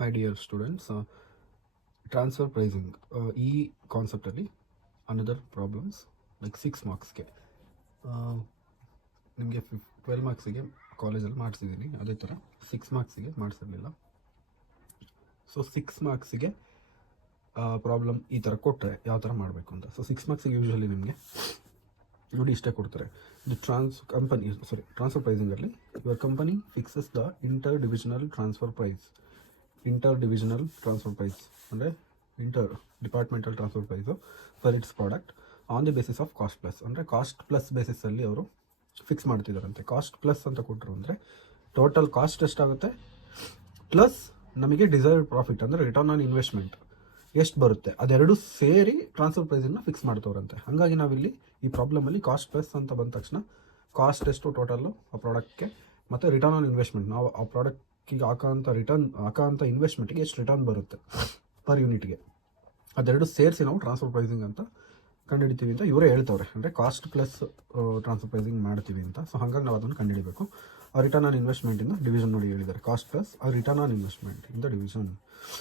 Hi dear students, transfer pricing ಈ ಕಾನ್ಸೆಪ್ಟಲ್ಲಿ another problems like 6 ಮಾರ್ಕ್ಸ್ಗೆ ನಿಮಗೆ 12 ಮಾರ್ಕ್ಸಿಗೆ ಕಾಲೇಜಲ್ಲಿ ಮಾಡಿಸಿದ್ದೀನಿ. ಅದೇ ಥರ 6 ಮಾರ್ಕ್ಸಿಗೆ ಮಾಡಿಸಿರಲಿಲ್ಲ. ಸೊ 6 ಮಾರ್ಕ್ಸಿಗೆ ಪ್ರಾಬ್ಲಮ್ ಈ ಥರ ಕೊಟ್ಟರೆ ಯಾವ ಥರ ಮಾಡಬೇಕು ಅಂತ. ಸೊ 6 ಮಾರ್ಕ್ಸಿಗೆ ಯೂಶ್ವಲಿ ನಿಮಗೆ ನೋಡಿ ಇಷ್ಟೇ ಕೊಡ್ತಾರೆ. ದಿ ಟ್ರಾನ್ಸ್ಫರ್ ಪ್ರೈಸಿಂಗಲ್ಲಿ your company fixes the inter divisional transfer price ಅಂದರೆ inter departmental transfer price for its product on the basis of cost plus, ಅಂದರೆ ಕಾಸ್ಟ್ ಪ್ಲಸ್ ಬೇಸಿಸಲ್ಲಿ ಅವರು ಫಿಕ್ಸ್ ಮಾಡ್ತಿದ್ದಾರಂತೆ. ಕಾಸ್ಟ್ ಪ್ಲಸ್ ಅಂತ ಕೊಟ್ಟರು ಅಂದರೆ ಟೋಟಲ್ ಕಾಸ್ಟ್ ಎಷ್ಟಾಗುತ್ತೆ ಪ್ಲಸ್ ನಮಗೆ ಡಿಸೈರ್ಡ್ ಪ್ರಾಫಿಟ್ ಅಂದರೆ ರಿಟರ್ನ್ ಆನ್ ಇನ್ವೆಸ್ಟ್ಮೆಂಟ್ ಎಷ್ಟು ಬರುತ್ತೆ ಅದೆರಡು ಸೇರಿ ಟ್ರಾನ್ಸ್ಫರ್ ಪ್ರೈಸನ್ನು ಫಿಕ್ಸ್ ಮಾಡ್ತವ್ರಂತೆ. ಹಾಗಾಗಿ ನಾವಿಲ್ಲಿ ಈ ಪ್ರಾಬ್ಲಮಲ್ಲಿ ಕಾಸ್ಟ್ ಪ್ಲಸ್ ಅಂತ ಬಂದ ತಕ್ಷಣ ಕಾಸ್ಟ್ ಎಷ್ಟು ಟೋಟಲ್ಲು ಆ ಪ್ರಾಡಕ್ಟ್ಗೆ ಮತ್ತು ರಿಟರ್ನ್ ಆನ್ ಇನ್ವೆಸ್ಟ್ಮೆಂಟ್, ನಾವು ಆ ಪ್ರಾಡಕ್ಟಿಗೆ ಹಾಕೋಂಥ ಇನ್ವೆಸ್ಟ್ಮೆಂಟ್ಗೆ ಎಷ್ಟು ರಿಟರ್ನ್ ಬರುತ್ತೆ ಪರ್ ಯೂನಿಟ್ಗೆ ಅದೆರಡು ಸೇರಿಸಿ ನಾವು ಟ್ರಾನ್ಸ್ಫರ್ ಪ್ರೈಸಿಂಗ್ ಅಂತ ಕಂಡುಹಿಡಿತೀವಿ ಅಂತ ಇವರೇ ಹೇಳ್ತವ್ರೆ. ಅಂದರೆ ಕಾಸ್ಟ್ ಪ್ಲಸ್ ಟ್ರಾನ್ಸ್ಫರ್ ಪ್ರೈಸಿಂಗ್ ಮಾಡ್ತೀವಿ ಅಂತ. ಸೊ ಹಾಗಾಗಿ ನಾವು ಅದನ್ನು ಕಂಡುಹಿಡಬೇಕು. ಆ ರಿಟರ್ನ್ ಆನ್ ಇನ್ವೆಸ್ಟ್ಮೆಂಟಿಂದ ಡಿವಿಷನ್ ನೋಡಿ ಹೇಳಿದ್ದಾರೆ, ಕಾಸ್ಟ್ ಪ್ಲಸ್ ಆ ರಿಟರ್ನ್ ಆನ್ ಇನ್ವೆಸ್ಟ್ಮೆಂಟ್ ಇಂದ ಡಿವಿಷನ್.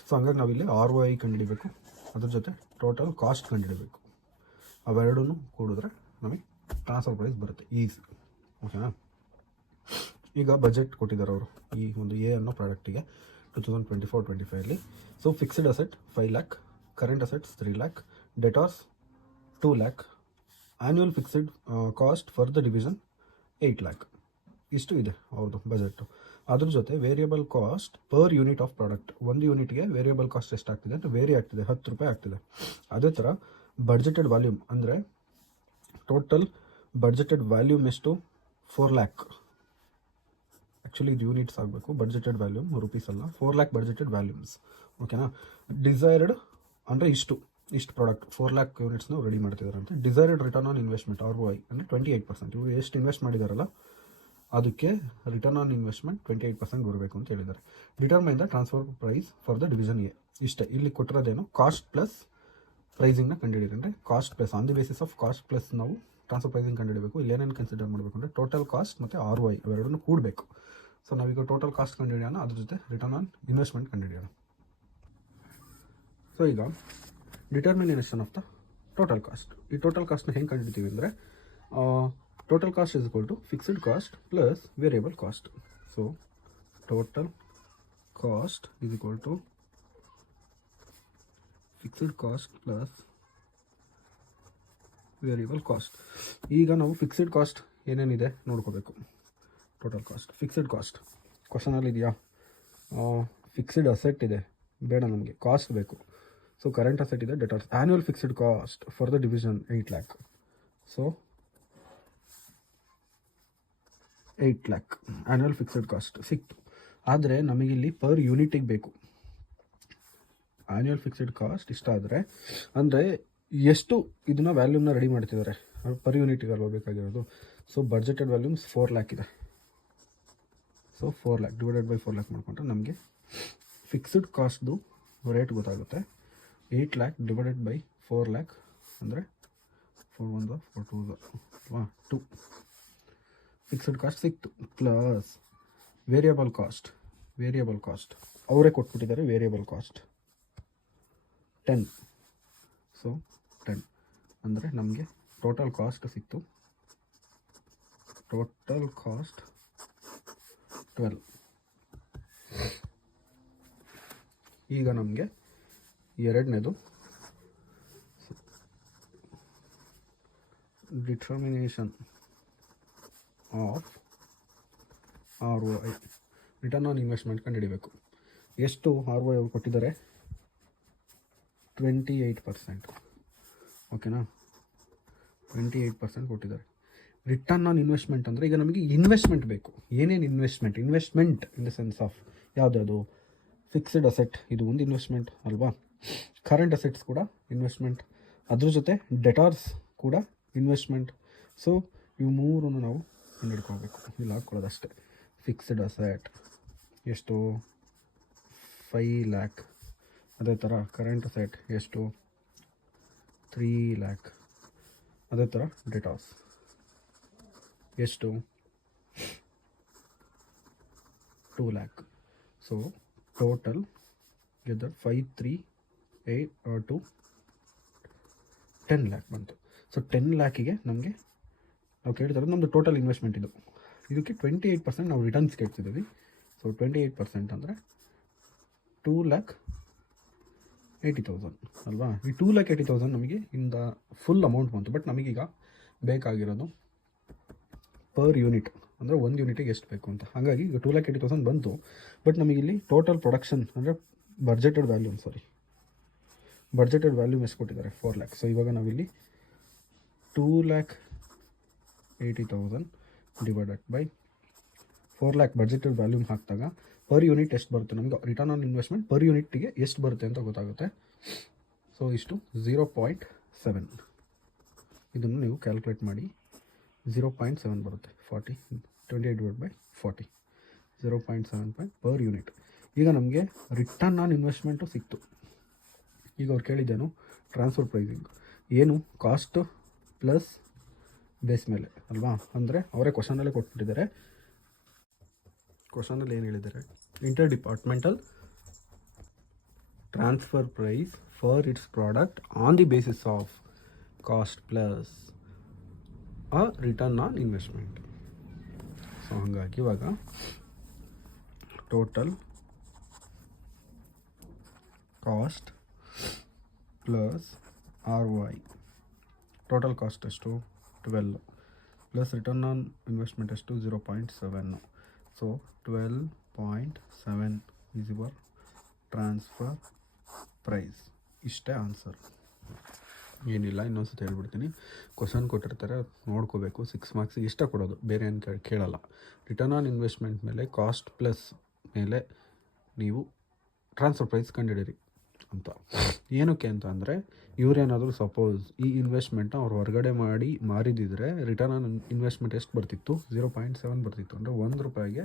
ಸೊ ಹಂಗಾಗಿ ನಾವಿಲ್ಲಿ ROI ಕಂಡುಹಿಡಿಬೇಕು, ಅದ್ರ ಜೊತೆ ಟೋಟಲ್ ಕಾಸ್ಟ್ ಕಂಡುಹಿಡಬೇಕು. ಅವೆರಡೂ ಕೂಡಿದ್ರೆ ನಮಗೆ ಟ್ರಾನ್ಸ್ಫರ್ ಪ್ರೈಸ್ ಬರುತ್ತೆ ಈಸಿ. ಓಕೆನಾ? ಈಗ ಬಜೆಟ್ ಕೊಟ್ಟಿದ್ದಾರೆ ಅವರು ಈ ಒಂದು ಎ ಅನ್ನೋ ಪ್ರಾಡಕ್ಟಿಗೆ 2024-25 so fixed asset 5 lakh, current assets 3 lakh, ಡೆಟಾರ್ಸ್ 2 lakh, annual fixed cost for the division 8 lakh. ಇಷ್ಟು ಇದೆ ಅವ್ರದ್ದು ಬಜೆಟು. ಅದ್ರ ಜೊತೆ variable cost per unit of product, ಒಂದು ಯೂನಿಟ್ಗೆ ವೇರಿಯಬಲ್ ಕಾಸ್ಟ್ ಎಷ್ಟಾಗ್ತಿದೆ ಅಂತ ವೇರಿ ಆಗ್ತಿದೆ, 10 ರೂಪಾಯಿ ಆಗ್ತಿದೆ. ಅದೇ ಥರ ಬಡ್ಜೆಟೆಡ್ ವಾಲ್ಯೂಮ್ ಅಂದರೆ ಟೋಟಲ್ ಬಡ್ಜೆಟೆಡ್ ವ್ಯಾಲ್ಯೂಮ್ ಎಷ್ಟು 4 lakh. ಆ್ಯಕ್ಚುಲಿ ಇದು ಯೂನಿಟ್ಸ್ ಆಗಬೇಕು. ಬಡ್ಜೆಟೆಡ್ ವ್ಯಾಲ್ಯೂಮ್ ರುಪೀಸ್ ಅಲ್ಲ, 4 lakh ಬಡ್ಜೆಟೆಡ್ ವ್ಯಾಲ್ಯೂಮ್ಸ್. ಓಕೆನಾ? ಡಿಸೈರ್ಡ್ ಅಂದರೆ ಇಷ್ಟು ಪ್ರಾಡಕ್ಟ್ 4 lakh ಯೂನಿಟ್ಸ್ನ ರೆಡಿ ಮಾಡ್ತಿದ್ದಾರಂತೆ. Desired return on investment ROI ಅಂದರೆ 28%. ಇವರು ಎಷ್ಟು ಇನ್ವೆಸ್ಟ್ ಮಾಡಿದಾರಲ್ಲ ಅದಕ್ಕೆ ರಿಟರ್ನ್ ಆನ್ ಇನ್ವೆಸ್ಟ್ಮೆಂಟ್ 28% ಬರಬೇಕು ಅಂತ ಹೇಳಿದ್ದಾರೆ. Determine the transfer price for the division A. ಇಷ್ಟೇ ಇಲ್ಲಿ ಕೊಟ್ಟಿರೋದೇನು, ಕಾಸ್ಟ್ ಪ್ಲಸ್ ಪ್ರೈಸಿಂಗ್ನ ಕಂಡುಹಿಡಿಯಿರಿ. ಅಂದರೆ cost plus on the basis of cost plus ನಾವು ಟ್ರಾನ್ಸ್ಫರ್ ಪ್ರೈಸಿಂಗ್ ಕಂಡುಹಿಡಬೇಕು. ಇಲ್ಲಿ ಏನೇನು ಕನ್ಸಿಡರ್ ಮಾಡಬೇಕು ಅಂದರೆ ಟೋಟಲ್ ಕಾಸ್ಟ್ ಮತ್ತು ROI ಅವೆರಡನ್ನು ಕೂಡಬೇಕು. ಸೊ ನಾವೀಗ ಟೋಟಲ್ ಕಾಸ್ಟ್ ಕಂಡುಹಿಡಿಯೋಣ, ಅದ್ರ ಜೊತೆ ರಿಟರ್ನ್ ಆನ್ ಇನ್ವೆಸ್ಟ್ಮೆಂಟ್ ಕಂಡುಹಿಡಿಯೋಣ. ಸೊ ಈಗ determination of the total cost. ಈ ಟೋಟಲ್ ಕಾಸ್ಟ್ನ ಹೆಂಗೆ ಕಂಡುಹಿಡ್ತೀವಿ ಅಂದರೆ total cost is equal to fixed cost plus variable cost. So total cost is equal to fixed cost plus variable cost. ಈಗ ನಾವು fixed cost ಏನೇನಿದೆ ನೋಡ್ಕೋಬೇಕು. ಟೋಟಲ್ ಕಾಸ್ಟ್, ಫಿಕ್ಸ್ಡ್ ಕಾಸ್ಟ್ ಕ್ವಶನಲ್ಲಿ ಇದೆಯಾ? ಫಿಕ್ಸ್ಡ್ ಅಸೆಟ್ ಇದೆ, ಬೇಡ ನಮಗೆ ಕಾಸ್ಟ್ ಬೇಕು. ಸೊ ಕರೆಂಟ್ ಅಸೆಟ್ ಇದೆ, debtors. Annual fixed cost for the division 8 lakh. So 8 lakh annual fixed cost ಸಿಕ್ತು. ಆದರೆ ನಮಗಿಲ್ಲಿ ಪರ್ ಯೂನಿಟಿಗೆ ಬೇಕು. ಆ್ಯನ್ಯುವಲ್ ಫಿಕ್ಸ್ಡ್ ಕಾಸ್ಟ್ ಇಷ್ಟ ಆದರೆ ಅಂದರೆ ಎಷ್ಟು ಇದನ್ನ ವ್ಯಾಲ್ಯೂಮ್ನ ರೆಡಿ ಮಾಡ್ತಿದ್ದಾರೆ ಪರ್ ಯೂನಿಟಿಗೆ ಅಲ್ವಾ ಬೇಕಾಗಿರೋದು. ಸೊ ಬಡ್ಜೆಟೆಡ್ ವ್ಯಾಲ್ಯೂಮ್ಸ್ 4 lakh ಇದೆ. So 4 lakh divided by 4 lakh ಮಾಡಿಕೊಂಡ್ರೆ ನಮಗೆ ಫಿಕ್ಸ್ಡ್ ಕಾಸ್ಟ್ದು ರೇಟ್ ಗೊತ್ತಾಗುತ್ತೆ. 8 lakh ಡಿವೈಡೆಡ್ ಬೈ 4 lakh ಅಂದರೆ 4 1 4 2 2 ಫಿಕ್ಸ್ಡ್ ಕಾಸ್ಟ್ ಸಿಕ್ತು. ಪ್ಲಸ್ ವೇರಿಯಬಲ್ ಕಾಸ್ಟ್ ಅವರೇ ಕೊಟ್ಬಿಟ್ಟಿದ್ದಾರೆ. Variable cost 10. ಸೊ 10 ಅಂದರೆ ನಮಗೆ ಟೋಟಲ್ ಕಾಸ್ಟ್ ಸಿಕ್ತು. Total cost 12. ಈಗ ನಮಗೆ ಎರಡನೇದು determination of ROI return on investment ಕಂಡುಹಿಡಿಬೇಕು. ಎಷ್ಟು ROI ಅವರು ಕೊಟ್ಟಿದ್ದಾರೆ? 28%. ಓಕೆನಾ? 28% ಕೊಟ್ಟಿದ್ದಾರೆ. ರಿಟರ್ನ್ ಆನ್ ಇನ್ವೆಸ್ಟ್ಮೆಂಟ್ ಅಂದರೆ ಈಗ ನಮಗೆ ಇನ್ವೆಸ್ಟ್ಮೆಂಟ್ ಬೇಕು. ಏನೇನು investment in the sense of ಯಾವುದ್ಯಾವುದು? ಫಿಕ್ಸ್ಡ್ ಅಸೆಟ್ ಇದು ಒಂದು ಇನ್ವೆಸ್ಟ್ಮೆಂಟ್ ಅಲ್ವಾ. ಕರೆಂಟ್ ಅಸೆಟ್ಸ್ ಕೂಡ ಇನ್ವೆಸ್ಟ್ಮೆಂಟ್, ಅದ್ರ ಜೊತೆ ಡೆಟಾರ್ಸ್ ಕೂಡ ಇನ್ವೆಸ್ಟ್ಮೆಂಟ್. ಸೊ ಇವು ಮೂರನ್ನು ನಾವು ಕಂಡುಹಿಡ್ಕೋಬೇಕು. ಇಲ್ಲಿ ಹಾಕ್ಕೊಳ್ಳೋದಷ್ಟೇ. ಫಿಕ್ಸ್ಡ್ ಅಸೆಟ್ ಎಷ್ಟು? 5 lakh. ಅದೇ ಥರ ಕರೆಂಟ್ ಅಸೆಟ್ ಎಷ್ಟು? 3 lakh. ಅದೇ ಥರ ಡೆಟಾರ್ಸ್ ಎಷ್ಟು? 2 lakh. So total together 538 to 10 lakh ಬಂತು. ಸೊ 10 ಲ್ಯಾಕಿಗೆ ನಮಗೆ ನಾವು ಕೇಳ್ತಾರೆ ನಮ್ಮದು ಟೋಟಲ್ ಇನ್ವೆಸ್ಟ್ಮೆಂಟ್ ಇದು. ಇದಕ್ಕೆ 28% ನಾವು ರಿಟರ್ನ್ಸ್ ಕೇಳ್ತಿದ್ದೀವಿ. ಸೊ 28% ಅಂದರೆ 2,80,000 ಅಲ್ವಾ. ಈ 2,80,000 ನಮಗೆ ಇಂದ ಫುಲ್ ಅಮೌಂಟ್ ಬಂತು. ಬಟ್ ನಮಗೀಗ ಬೇಕಾಗಿರೋದು ಪರ್ ಯೂನಿಟ್, ಅಂದರೆ ಒಂದು ಯೂನಿಟಿಗೆ ಎಷ್ಟು ಬೇಕು ಅಂತ. ಹಾಗಾಗಿ ಈಗ 2,80,000 ಬಂತು. ಬಟ್ ನಮಗಿಲ್ಲಿ ಟೋಟಲ್ ಪ್ರೊಡಕ್ಷನ್ ಅಂದರೆ ಬಡ್ಜೆಟೆಡ್ ವ್ಯಾಲ್ಯೂಮ್ ಎಷ್ಟು ಕೊಟ್ಟಿದ್ದಾರೆ 4 ಲ್ಯಾಕ್. ಸೊ ಇವಾಗ ನಾವಿಲ್ಲಿ 2,80,000 divided by 4 lac budgeted volume ಹಾಕಿದಾಗ ಪರ್ ಯೂನಿಟ್ ಎಷ್ಟು ಬರುತ್ತೆ ನಮಗೆ, ರಿಟರ್ನ್ ಆನ್ ಇನ್ವೆಸ್ಟ್ಮೆಂಟ್ ಪರ್ ಯೂನಿಟ್ಗೆ ಎಷ್ಟು ಬರುತ್ತೆ ಅಂತ ಗೊತ್ತಾಗುತ್ತೆ. ಸೊ ಇಷ್ಟು 0.7. ಇದನ್ನು ನೀವು ಕ್ಯಾಲ್ಕುಲೇಟ್ ಮಾಡಿ. 0.7 ಬರುತ್ತೆ. 28 ಡಿವೈಡ್ ಬೈ 40, 0.7 ಪರ್ ಯೂನಿಟ್. ಈಗ ನಮಗೆ ರಿಟರ್ನ್ ಆನ್ ಇನ್ವೆಸ್ಟ್ಮೆಂಟು ಸಿಕ್ತು. ಈಗ ಅವ್ರು ಕೇಳಿದ್ದೇನು, ಟ್ರಾನ್ಸ್ಫರ್ ಪ್ರೈಸಿಂಗ್ ಏನು, ಕಾಸ್ಟ್ ಪ್ಲಸ್ ಬೇಸ್ ಮೇಲೆ ಅಲ್ವಾ. ಅಂದರೆ ಅವರೇ ಕ್ವಶನಲ್ಲೇ ಕೊಟ್ಬಿಟ್ಟಿದ್ದಾರೆ. ಕ್ವಶನಲ್ಲಿ ಏನು ಹೇಳಿದ್ದಾರೆ, inter departmental transfer price for its product on the basis of cost plus a return on investment. So ಹಾಗಾಗಿ ಇವಾಗ total cost plus ROI, total cost ಎಷ್ಟು 12 ಪ್ಲಸ್ ರಿಟರ್ನ್ ಆನ್ ಇನ್ವೆಸ್ಟ್ಮೆಂಟ್ ಎಷ್ಟು 0.7. So 12.7 is your transfer price. ಇಷ್ಟೇ answer, ಏನಿಲ್ಲ. ಇನ್ನೊಂದ್ಸತಿ ಹೇಳ್ಬಿಡ್ತೀನಿ, question ಕೊಟ್ಟಿರ್ತಾರೆ ನೋಡ್ಕೋಬೇಕು. 6 ಮಾರ್ಕ್ಸಿಗೆ ಇಷ್ಟ ಕೊಡೋದು, ಬೇರೆ ಏನು ಕೇಳಲ್ಲ. ರಿಟರ್ನ್ ಆನ್ ಇನ್ವೆಸ್ಟ್ಮೆಂಟ್ ಮೇಲೆ ಕಾಸ್ಟ್ ಪ್ಲಸ್ ಮೇಲೆ ನೀವು ಟ್ರಾನ್ಸ್ಫರ್ ಪ್ರೈಸ್ ಕಂಡುಹಿಡಿಯಿರಿ ಅಂತ. ಏನಕ್ಕೆ ಅಂತ ಅಂದರೆ, ಇವರೇನಾದರೂ ಸಪೋಸ್ ಈ ಇನ್ವೆಸ್ಟ್ಮೆಂಟ್ನ ಅವ್ರು ಹೊರಗಡೆ ಮಾಡಿ ಮಾರಿದಿದ್ರೆ ರಿಟರ್ನ್ ಆನ್ ಇನ್ವೆಸ್ಟ್ಮೆಂಟ್ ಎಷ್ಟು ಬರ್ತಿತ್ತು, 0.7 ಬರ್ತಿತ್ತು. ಅಂದರೆ 1 ರೂಪಾಯಿಗೆ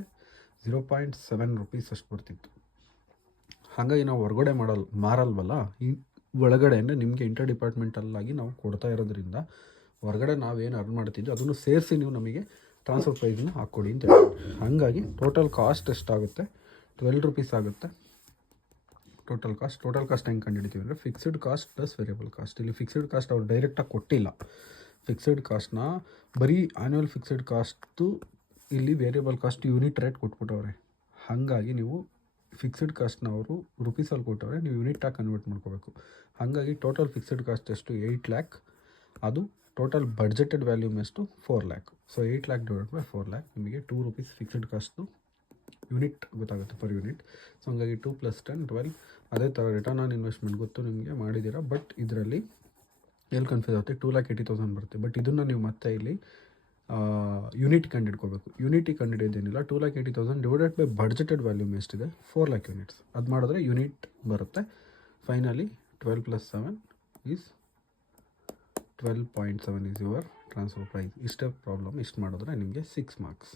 0.7 ರುಪೀಸ್ ಅಷ್ಟು ಬರ್ತಿತ್ತು. ಹಾಗಾಗಿ ನಾವು ಹೊರಗಡೆ ಮಾರಲ್ವಲ್ಲ, ಈ ಒಳಗಡೆ ಅಂದರೆ ನಿಮಗೆ ಇಂಟರ್ ಡಿಪಾರ್ಟ್ಮೆಂಟಲ್ಲಾಗಿ ನಾವು ಕೊಡ್ತಾ ಇರೋದ್ರಿಂದ ಹೊರಗಡೆ ನಾವೇನು ಅರ್ನ್ ಮಾಡ್ತಿದ್ವಿ ಅದನ್ನು ಸೇರಿಸಿ ನೀವು ನಮಗೆ ಟ್ರಾನ್ಸ್ಫರ್ ಪ್ರೈಸನ್ನು ಹಾಕ್ಕೊಡಿ ಅಂತ ಹೇಳಿ. ಹಾಗಾಗಿ ಟೋಟಲ್ ಕಾಸ್ಟ್ ಎಷ್ಟಾಗುತ್ತೆ, 12 ರೂಪೀಸ್ ಆಗುತ್ತೆ ಟೋಟಲ್ ಕಾಸ್ಟ್ ಹೆಂಗೆ ಕಂಡುಹಿಡಿತೀವಿ ಅಂದರೆ fixed cost plus variable cost. ಇಲ್ಲಿ ಫಿಕ್ಸ್ಡ್ ಕಾಸ್ಟ್ ಅವ್ರು ಡೈರೆಕ್ಟಾಗಿ ಕೊಟ್ಟಿಲ್ಲ. ಫಿಕ್ಸ್ಡ್ ಕಾಸ್ಟ್ನ ಬರೀ ಆ್ಯನ್ಯುವಲ್ ಫಿಕ್ಸ್ಡ್ ಕಾಸ್ಟು, ಇಲ್ಲಿ ವೇರಿಯಬಲ್ ಕಾಸ್ಟ್ ಯೂನಿಟ್ ರೇಟ್ ಕೊಟ್ಬಿಟ್ಟವ್ರೆ. ಹಾಗಾಗಿ ನೀವು ಫಿಕ್ಸ್ಡ್ ಕಾಸ್ಟ್ನ ಅವರು ರುಪೀಸಲ್ಲಿ ಕೊಟ್ಟವ್ರೆ, ನೀವು ಯೂನಿಟಾಗಿ ಕನ್ವರ್ಟ್ ಮಾಡ್ಕೋಬೇಕು. ಹಾಗಾಗಿ ಟೋಟಲ್ ಫಿಕ್ಸ್ಡ್ ಕಾಸ್ಟ್ ಎಷ್ಟು 8 ಲ್ಯಾಕ್. ಅದು ಟೋಟಲ್ ಬಡ್ಜೆಟೆಡ್ ವ್ಯಾಲ್ಯೂಮ್ ಎಷ್ಟು 4 lac. So 8 lac divide by 4 lac, ನಿಮಗೆ 2 ರೂಪೀಸ್ ಫಿಕ್ಸ್ಡ್ ಕಾಸ್ಟು ಯೂನಿಟ್ ಗೊತ್ತಾಗುತ್ತೆ ಪರ್ ಯೂನಿಟ್. ಸೊ ಹಂಗಾಗಿ 2 + 10 12. ಅದೇ ಥರ ರಿಟರ್ನ್ ಆನ್ ಇನ್ವೆಸ್ಟ್ಮೆಂಟ್ ಗೊತ್ತು ನಿಮಗೆ, ಮಾಡಿದ್ದೀರಾ. ಬಟ್ ಇದರಲ್ಲಿ ಎಲ್ಲಿ ಕನ್ಫ್ಯೂಸ್ ಆಗುತ್ತೆ, 2,80,000 ಬರುತ್ತೆ. ಬಟ್ ಇದನ್ನು ನೀವು ಮತ್ತೆ ಇಲ್ಲಿ ಯೂನಿಟ್ ಕಂಡುಹಿಡ್ಕೋಬೇಕು. ಯೂನಿಟಿಗೆ ಕಂಡುಹಿಡಿಯೋದೇನಿಲ್ಲ, 2,80,000 ಡಿವೈಡೆಡ್ ಬೈ ಬಡ್ಜೆಟೆಡ್ ವ್ಯಾಲ್ಯೂಮ್ ಎಷ್ಟಿದೆ 4 ಲ್ಯಾಕ್ ಯೂನಿಟ್ಸ್. ಅದು ಮಾಡಿದ್ರೆ ಯೂನಿಟ್ ಬರುತ್ತೆ. Finally 12 + 7 is 12.7 is your transfer price. ಇಷ್ಟೇ ಪ್ರಾಬ್ಲಮ್. ಇಷ್ಟು ಮಾಡಿದ್ರೆ ನಿಮಗೆ 6 ಮಾರ್ಕ್ಸ್.